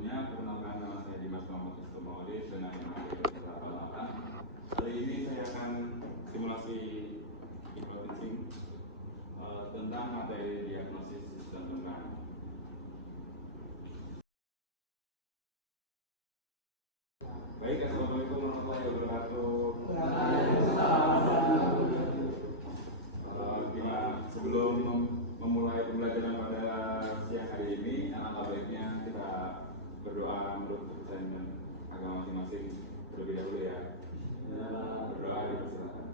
sebelumnya, perkenalkan nama saya Dimas Muhammad Istomawadi dengan peralatan. Hari ini saya akan simulasi hipnotising tentang materi diagnosis sistem pencernaan. Baik, assalamualaikum warahmatullahi wabarakatuh. Sebelum memulai pembelajaran pada siang hari ini, alangkah baiknya kita berdoa menurut kepercayaan agama masing-masing terlebih dahulu ya. Berdoa dipersilakan.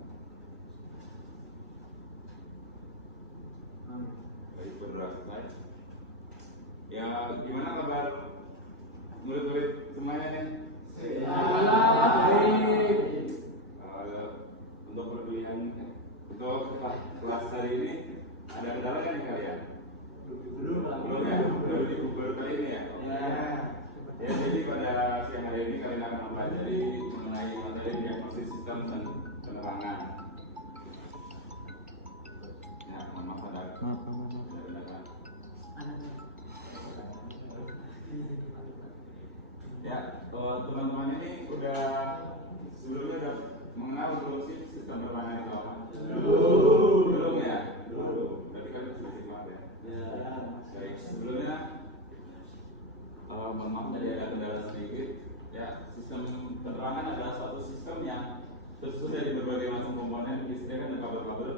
Baik, berdoa selesai. Ya, gimana kabar murid-murid semuanya nih? Baik. Untuk perkuliahan untuk kelas hari ini ada kendala kan kalian? Belum ya? Baru kali ini ya? Ya, jadi pada siang hari ini kalian akan mempelajari mengenai materi diagnosis sistem dan penerangan. Ya, mohon maaf ada kendala. Ya, teman-teman ini udah sebelumnya udah mengenal belum sih sistem penerangan itu apa? Belum ya? Belum. Berarti kan sudah simak ya? Baik, sebelumnya mohon maaf tadi ada kendala sedikit. Ya, sistem penerangan adalah suatu sistem yang tersusun dari berbagai macam komponen disediakan dengan kabel-kabel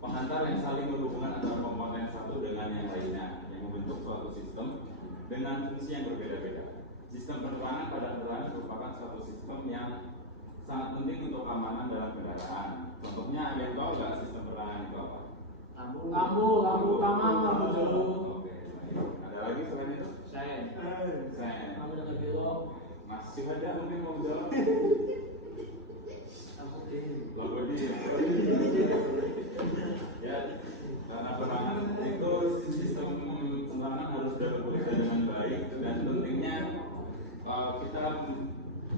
pengantar yang saling berhubungan antara komponen satu dengan yang lainnya yang membentuk suatu sistem dengan fungsi yang berbeda-beda. Sistem penerangan pada kendaraan merupakan suatu sistem yang sangat penting untuk keamanan dalam kendaraan. Contohnya ada yang tahu nggak sistem penerangan itu apa? Lampu utama, lampu jauh. Oke, ada lagi selain itu? Sen. Lampu dengan belok. Masih ada mungkin mau jawab? Lampu di. Ya, karena penerangan itu sistem penerangan harus bekerja dengan baik dan pentingnya kita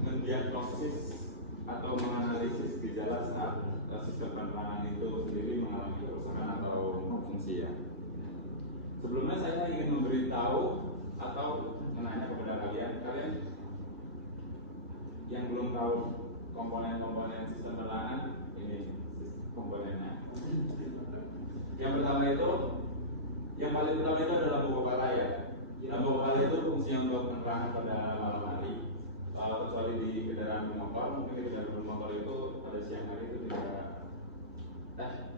mendiagnosis atau menganalisis gejala saat sistem penerangan itu sendiri mengalami kerusakan atau fungsi ya. Sebelumnya saya ingin memberitahu atau menanya kepada kalian yang belum tahu komponen-komponen sistem penerangan ini komponennya. Yang pertama itu, yang paling utama itu adalah lampu kepala ya. Lampu kepala itu fungsinya untuk penerangan pada malam hari. Kecuali di kendaraan bermotor, mungkin di kendaraan bermotor itu pada siang hari itu tidak,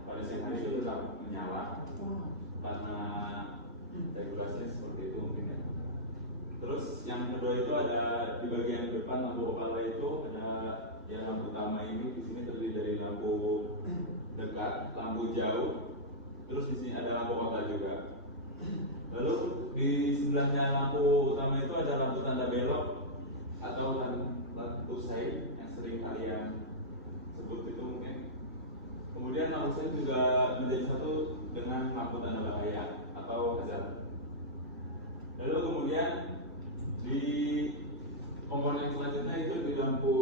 pada siang hari itu tetap menyala karena regulasinya seperti itu mungkin ya. Terus yang kedua itu ada di bagian depan lampu kepala itu ada ya lampu utama ini di sini terdiri dari lampu dekat, lampu jauh, terus di sini ada lampu kota juga. Lalu di sebelahnya lampu utama itu ada lampu tanda belok atau lampu sign yang sering kalian sebut itu mungkin. Kemudian lampu sign juga menjadi satu dengan lampu tanda bahaya atau hazard. Lalu kemudian di komponen selanjutnya itu di lampu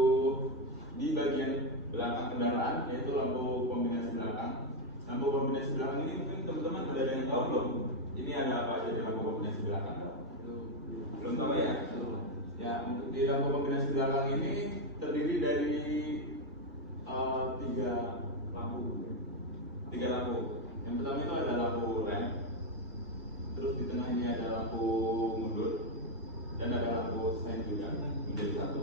di bagian belakang kendaraan yaitu lampu kombinasi belakang. Lampu kombinasi belakang ini mungkin teman-teman sudah ada yang tahu belum? Ini ada apa aja di lampu kombinasi belakang? Belum tahu ya? Ya, di lampu kombinasi belakang ini terdiri dari tiga lampu. Yang pertama itu ada lampu rem, terus di tengah ini ada lampu mundur, dan ada lampu sign juga menjadi satu.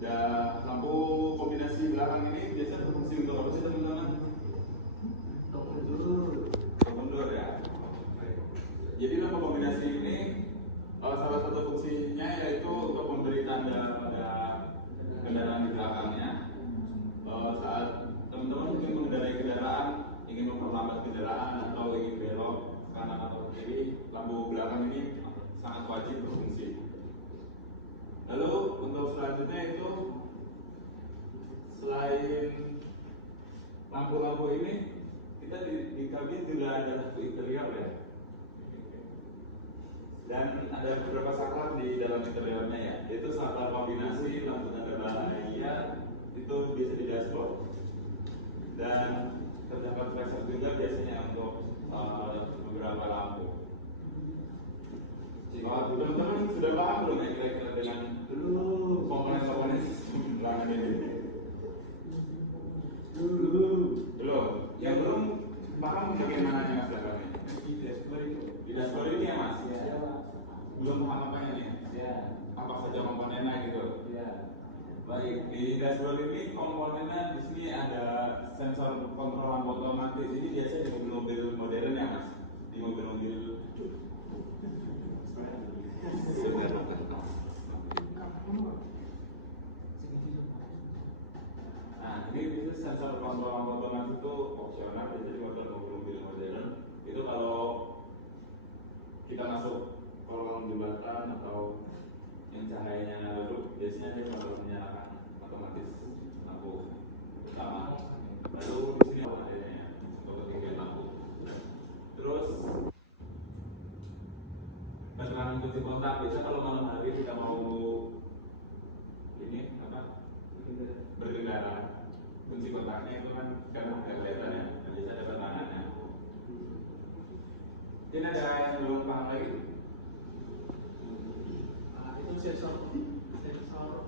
Dan lampu kombinasi belakang ini biasanya berfungsi untuk apa sih teman-teman? Untuk mundur ya. Jadi lampu kombinasi ini salah satu fungsinya yaitu untuk memberi tanda pada kendaraan di belakangnya. Saat teman-teman mungkin mengendarai kendaraan, ingin memperlambat kendaraan atau ingin belok kanan atau kiri, lampu belakang ini sangat wajib berfungsi. Lalu untuk selanjutnya itu selain lampu-lampu ini, kita di kabin juga ada lampu interior ya. Dan ada beberapa saklar di dalam interiornya ya, yaitu saklar kombinasi lampu tanda bahaya itu bisa di dashboard dan terdapat flasher juga biasanya untuk beberapa lampu. Paham bagaimana mas belakangnya? Di dashboard ini ya mas? Belum paham apanya nih? Apa saja komponennya gitu? Baik, di dashboard ini komponennya di sini ada sensor kontrol lampu otomatis. Ini biasanya di mobil-mobil modern ya mas? Di mobil-mobil nah, ini sensor kontrol lampu otomatis itu opsional, jadi mobil-mobil modern itu kalau kita masuk kolong jembatan atau yang cahayanya redup, biasanya dia bakal menyalakan otomatis lampu utama. Lalu di sini ada untuk ketinggian lampu. Terus bakalan kunci kontak. Biasa kalau malam hari kita mau ini apa berkendara, kunci kontaknya itu kan karena nggak kelihatan ya, biasa ada batangannya. Ini ada yang belum paham lagi. Itu sensor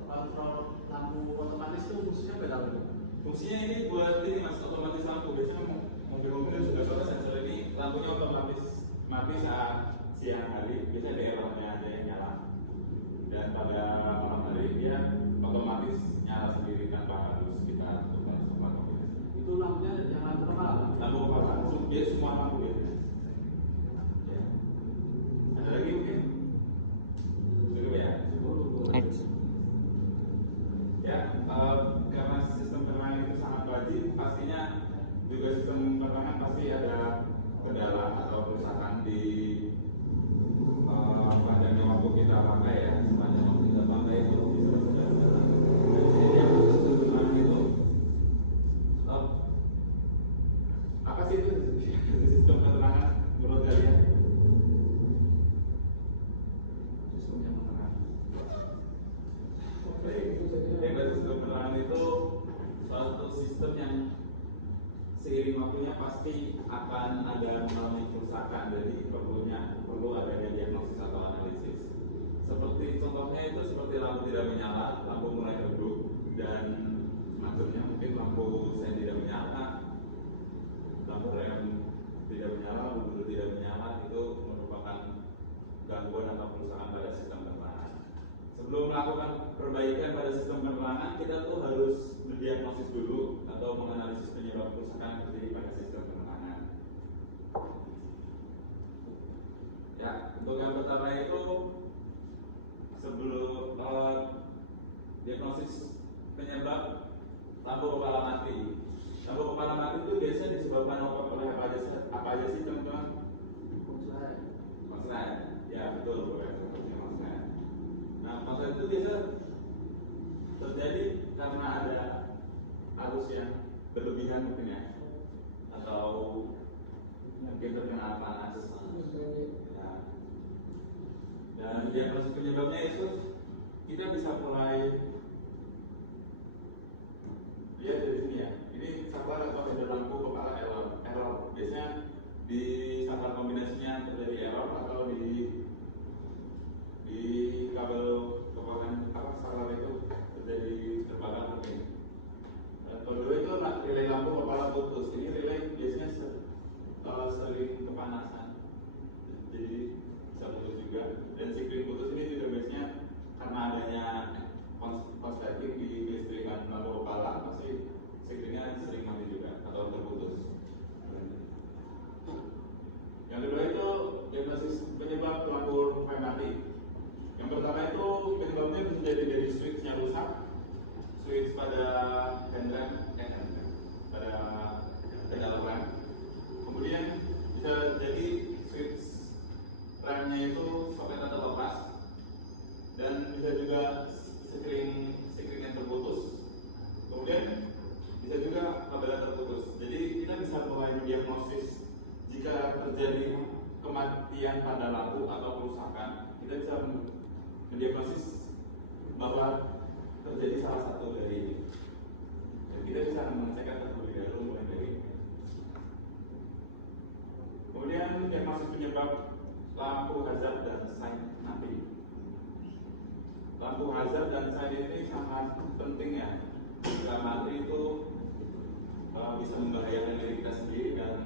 kontrol lampu otomatis itu fungsinya beda lagi. Fungsinya ini buat ini mas, otomatis lampu. Biasanya mobil-mobil yang sudah pakai sensor ini lampunya otomatis mati saat siang hari. Biasanya ada errornya, ada yang nyala. Dan pada malam hari dia otomatis nyala sendiri tanpa harus kita tukar semua mobil. Itu lampunya yang lampu kepala. Lampu kepala, dia semua lampu ya. Ada lagi mungkin? Cukup ya? Ya, karena sistem penerangan itu sangat wajib, pastinya juga sistem penerangan pasti ada kendala atau kerusakan di panjangnya waktu kita pakai ya. Sepanjang waktu kita pakai itu bisa saja kendala. Dan sini yang sistem penerangan itu apa sih itu sistem penerangan menurut kalian? Sistem penerangan. Sistem penerangan itu suatu sistem yang seiring waktunya pasti akan ada mengalami kerusakan, jadi perlu adanya diagnosis atau analisis. Seperti contohnya itu seperti lampu tidak menyala, lampu mulai redup dan semacamnya, mungkin lampu sen tidak menyala, lampu rem tidak menyala, lampu biru tidak menyala, itu merupakan gangguan atau kerusakan pada sistem penerangan. Sebelum melakukan perbaikan pada sistem penerangan, kita tuh harus mendiagnosis dulu atau menganalisis penyebab kerusakan yang terjadi pada sistem penerangan. Ya, untuk yang pertama itu sebelum diagnosis penyebab lampu kepala mati. Lampu kepala mati itu biasanya disebabkan oleh apa aja sih teman-teman? Konslet. Ya betul, boleh seperti konslet. Nah, konslet itu biasa terjadi karena ada arus yang berlebihan mungkin ya, atau mungkin terkena panas. Ya. Dan diagnosis penyebabnya itu kita bisa mulai lihat dari sini ya. Ini saklar atau header lampu kepala error. Biasanya di saklar kombinasinya terjadi error atau di kabel kepala saklar itu terjadi terbakar mungkin. Dan kedua itu relay lampu kepala putus. Ini relay biasanya sering kepanasan, jadi bisa putus juga. Dan sikling putus ini juga biasanya karena adanya konsleting di listrikan lampu kepala, pasti siklingnya sering mati juga atau terputus. Yang kedua itu diagnosis penyebab lampu mati. Yang pertama itu penyebabnya bisa jadi dari switchnya rusak, switch pada handrem, pada pedal rem. Kemudian bisa jadi switch remnya itu soketnya terlepas, dan bisa juga sikling yang terputus. Kemudian bisa juga kabelnya terputus. Jadi kita bisa mulai mendiagnosis jika terjadi kematian pada lampu atau kerusakan. Kita bisa mendiagnosis bahwa terjadi salah satu dari ini. Dan kita bisa mengecekkan terlebih dahulu mulai dari ini. Kemudian diagnosis penyebab lampu hazard dan sign mati. Lampu hazard dan sign ini sangat penting ya. Jika mati itu bisa membahayakan diri kita sendiri dan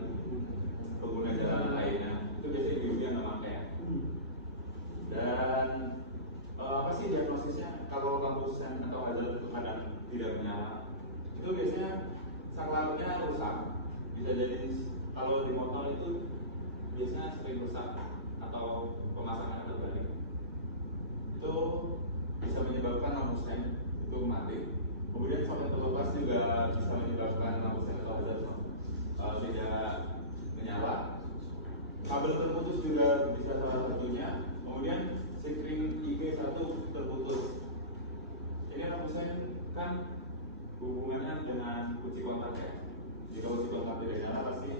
biasanya sering rusak atau pemasangan terbalik. Itu bisa menyebabkan lampu sen itu mati. Kemudian soket terlepas juga bisa menyebabkan lampu sen atau hazard tidak menyala. Kabel terputus juga bisa salah satunya. Kemudian sikring IG1 terputus. Ini lampu sen kan hubungannya dengan kunci kontak ya. Jika kunci kontak tidak nyala pasti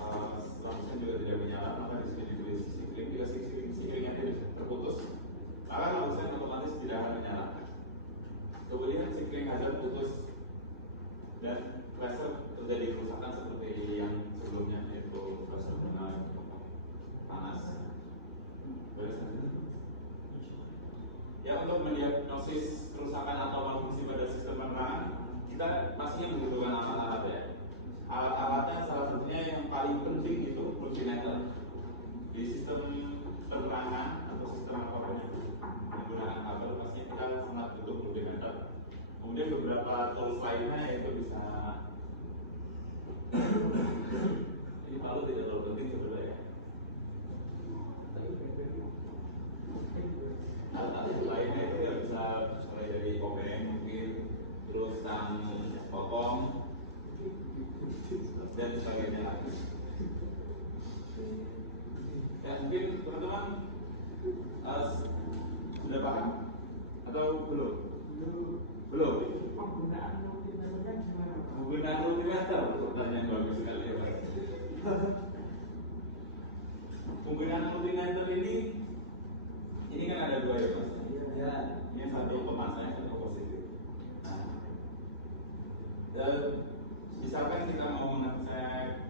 lampu sen juga tidak menyala. Maka di sini ditulis sikring. Jika sikringnya tidak terputus, maka lampu sen otomatis tidak akan menyala. Kemudian sikring hazard putus dan flasher terjadi kerusakan seperti yang sebelumnya, yaitu flasher kena panas. Ya, untuk mendiagnosis kerusakan atau malfungsi pada sistem penerangan, kita pastinya membutuhkan alat-alat ya. Alat-alatnya salah satunya yang paling penting itu multimeter. Di sistem penerangan atau sistem lampunya menggunakan kabel, pastinya kita sangat butuh multimeter. Kemudian beberapa tools lainnya yaitu bisa ini palu tidak terlalu penting sebenarnya. Alat-alat lainnya itu ya bisa mulai dari obeng mungkin, terus tang potong dan sebagainya lagi. Ya mungkin teman-teman sudah paham atau belum? Belum. Penggunaan multimeternya gimana? Penggunaan multimeter, pertanyaan bagus sekali ya Pak. Penggunaan multimeter ini kan ada dua ya Mas. Ya. Ini satu pemasangan, satu positif. Nah, misalkan kita mau mengecek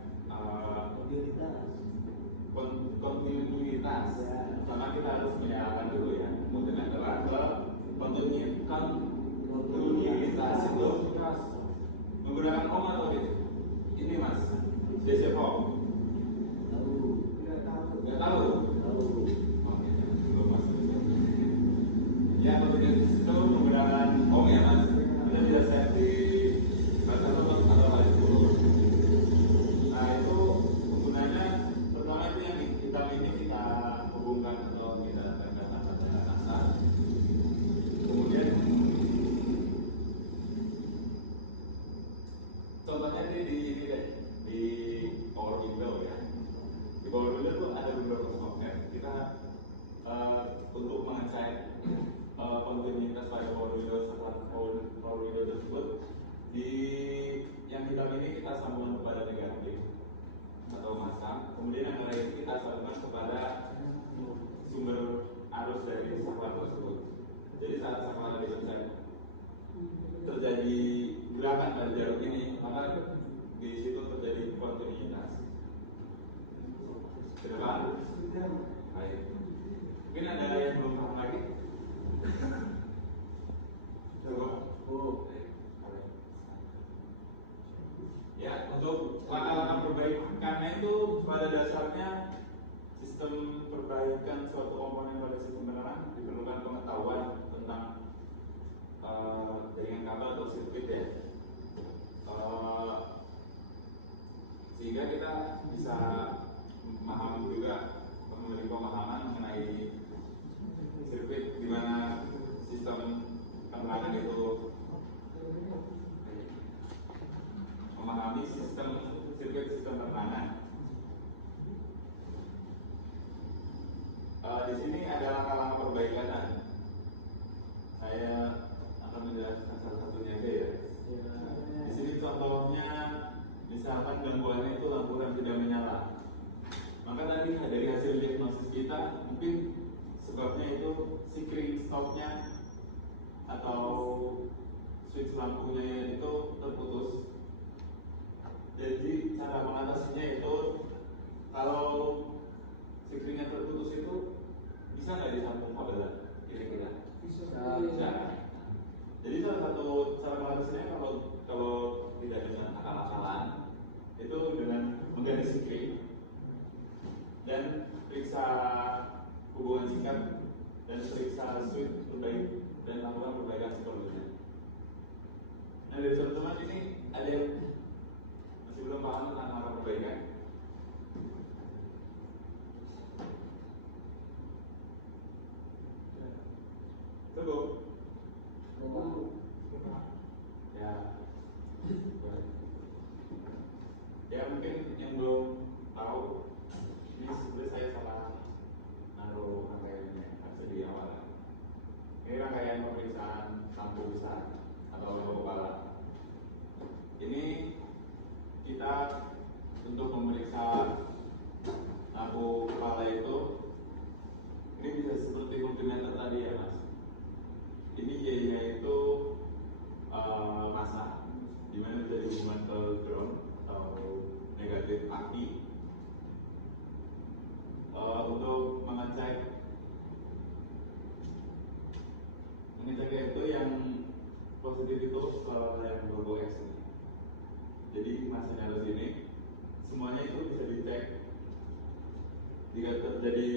kontinuitas, pertama kita harus menyalakan dulu ya multimeter ke kontinuitas itu menggunakan ohm atau gitu? Ini Mas, DC ohm. Nggak tahu. Oke, belum masuk. Ya, kontinuitas itu menggunakan ohm ya Mas. Kita bisa set di baca atau kali 10. Nah itu penggunanya pertama itu yang kita hubungkan atau kita tempelkan pada kasar. Kemudian contohnya di power window ya. Di power window itu ada beberapa software. Kita untuk mengecek kontinuitas pada power window setelah power window tersebut yang hitam ini kita sambungkan kepada negatif atau masang. Kemudian yang lain kita sambungkan kepada sumber arus dari saklar tersebut. Jadi saat saklar dicek terjadi gerakan pada jarum ini, maka di situ terjadi kontinuitas. Ke depan. Baik. Mungkin ada yang belum paham lagi? Coba. Ya, untuk langkah-langkah perbaikannya itu pada dasarnya sistem perbaikan suatu komponen pada sistem penerangan diperlukan pengetahuan tentang jaringan kabel atau sirkuit ya. Sehingga kita bisa memahami juga memiliki pemahaman mengenai sirkuit di mana sistem penerangan itu memahami sirkuit sistem penerangan. Di sini ada langkah-langkah perbaikan. Saya akan menjelaskan salah satunya aja ya. Di sini contohnya, misalkan gangguannya itu lampu rem tidak menyala. Maka tadi dari hasil diagnosis kita, mungkin sebabnya itu sikring stopnya atau switch lampunya itu terputus. Jadi cara mengatasinya itu kalau sikringnya terputus itu bisa nggak disambung kabel kira-kira? Bisa. Jadi salah satu cara mengatasinya kalau tidak dengan akal-akalan itu dengan mengganti sikring dan periksa hubungan singkat dan periksa switch terbaik dan lakukan perbaikan sebelumnya. Nah dari teman-teman ini ada yang masih belum paham tentang langkah perbaikan? Jika terjadi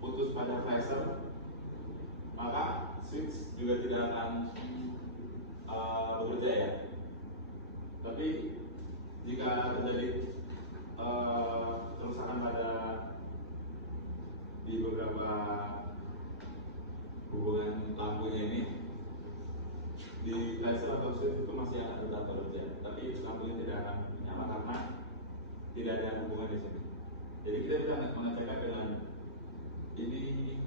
putus pada flasher, maka switch juga tidak akan bekerja ya. Tapi jika terjadi kerusakan pada di beberapa hubungan lampunya ini, di flasher atau switch itu masih akan tetap bekerja, tapi lampunya tidak akan menyala karena tidak ada hubungan di sini. Jadi kita bisa mengeceknya dengan ini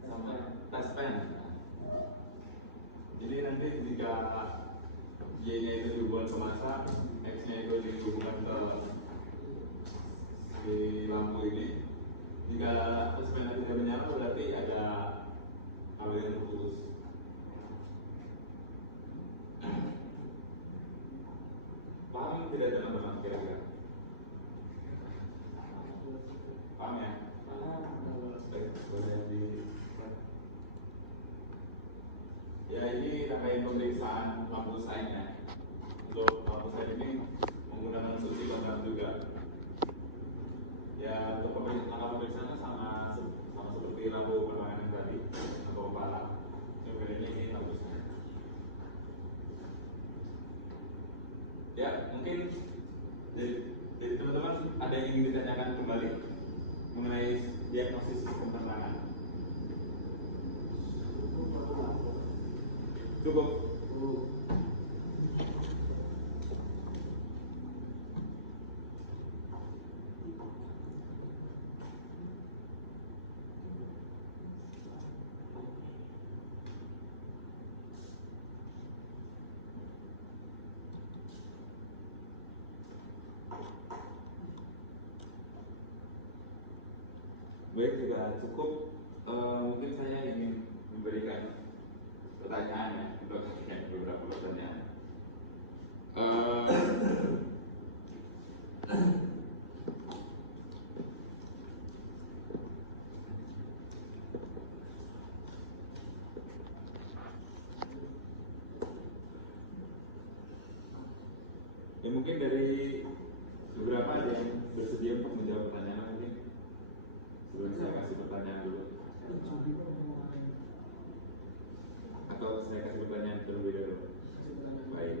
sama touch pen. Jadi nanti jika Y-nya itu dihubungkan ke masa, X-nya itu dihubungkan ke di lampu ini. Jika touch pen tidak menyala, berarti ada kabel yang terputus. Paham tidak teman-teman kira-kira? Paham ya? Baik, boleh di. Ya, ini rangkaian pemeriksaan lampu sign ya. Untuk lampu sign ini menggunakan susi kontak juga. Ya, untuk pemeriksaannya sama seperti lampu penerangan yang tadi, lampu kepala. Cuma bedanya ini lampu sign. Ya, mungkin dari teman-teman ada yang ingin ditanyakan kembali mengenai diagnosis sistem penerangan. Cukup. Baik, jika cukup, mungkin saya ingin memberikan pertanyaan ya, untuk beberapa pertanyaan. Ya, mungkin dari beberapa ada yang bersedia untuk menjawab pertanyaan mungkin. Sebelum saya kasih pertanyaan dulu. Atau saya kasih pertanyaan terlebih dahulu. Baik.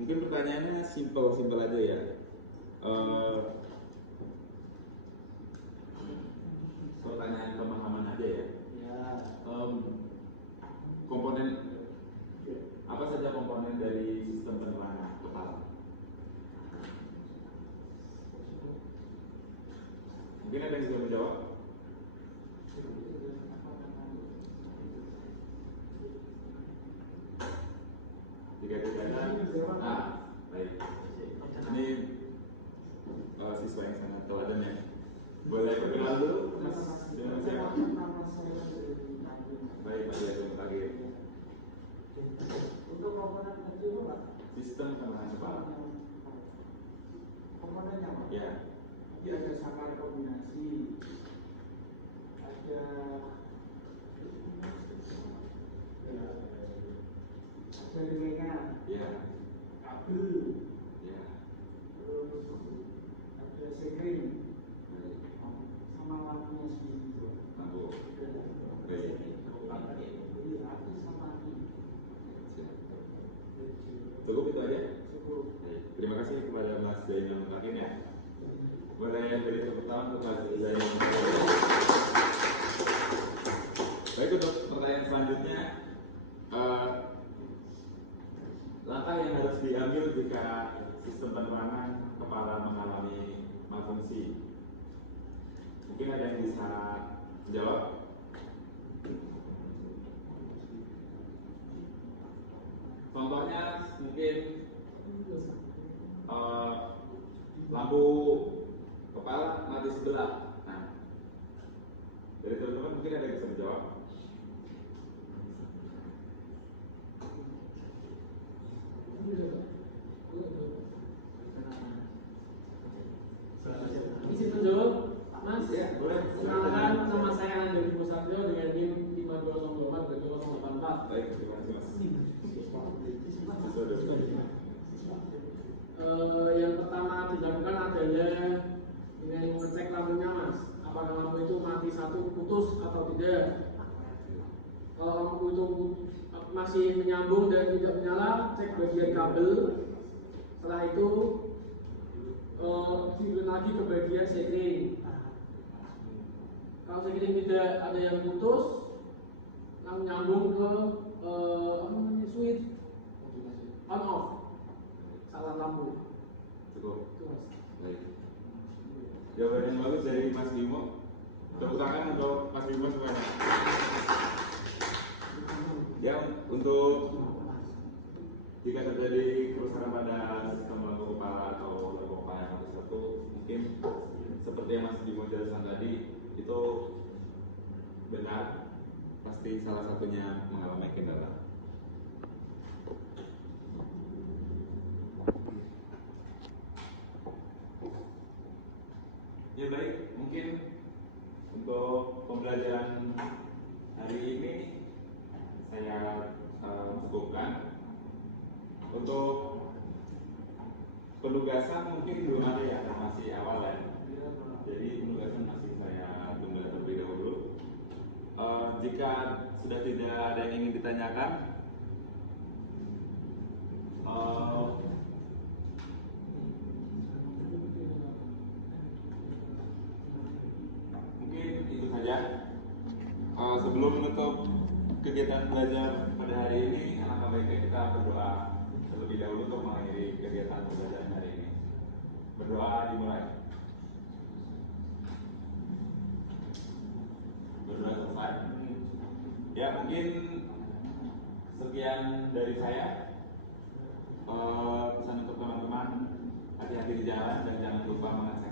Mungkin pertanyaannya simpel aja ya. Pertanyaan pemahaman aja ya. Komponen apa saja komponen dari sistem penerangan kepala? Mungkin ada yang bisa menjawab? Jika tidak ada, baik. Ini siswa yang sangat teladan ya. Boleh perkenalan dulu, Mas? Dengan siapa? Baik, Mas Yasir Mutagir. Untuk komponen kecil Pak? Sistem penerangan kepala. Komponennya Pak? Ya. Jadi ada saklar kombinasi, ada jaringan, Ya. kabel, Ya. terus ada sekring, Baik. sama lampunya sendiri. Lampu. Baik. Jadi api sama api. Cukup itu aja? Cukup. Baik. Terima kasih kepada Mas Zainal Mutakin ya. Boleh beri tepuk tangan untuk Mas Zainal Mutakin. Baik, untuk pertanyaan selanjutnya, langkah yang harus diambil jika sistem penerangan kepala mengalami malfungsi. Mungkin ada yang bisa jawab? Contohnya mungkin lampu kepala mati sebelah. Nah, dari teman-teman mungkin ada yang bisa menjawab. Izin menjawab, Mas. Ya, boleh. Perkenalkan, nama saya Andri Pusatyo dengan NIM 5204-2084. Baik, terima kasih Mas. Siswa dari masih menyambung dan tidak menyala, cek bagian kabel. Setelah itu tidur lagi ke bagian sekring. Kalau sekring tidak ada yang putus, langsung nyambung ke switch on off salah lampu. Cukup. Itu mas. Baik. Jawaban yang bagus dari Mas Bimo. Tepuk tangan untuk Mas Bimo semuanya. Ya, untuk jika terjadi kerusakan pada sistem lampu kepala atau lampu kepala yang satu, mungkin seperti yang Mas Bimo jelaskan tadi, itu benar, pasti salah satunya mengalami kendala. Ya baik, mungkin untuk pembelajaran hari ini saya cukupkan. Untuk penugasan mungkin belum ada ya, masih awal ya. Jadi penugasan masih saya tunggu terlebih dahulu. Jika sudah tidak ada yang ingin ditanyakan, mungkin itu saja. Sebelum menutup kegiatan belajar pada hari ini, alangkah baiknya kita berdoa terlebih dahulu untuk mengakhiri kegiatan pembelajaran hari ini. Berdoa dimulai. Berdoa selesai. Ya, mungkin sekian dari saya. Pesan untuk teman-teman, hati-hati di jalan dan jangan lupa mengecek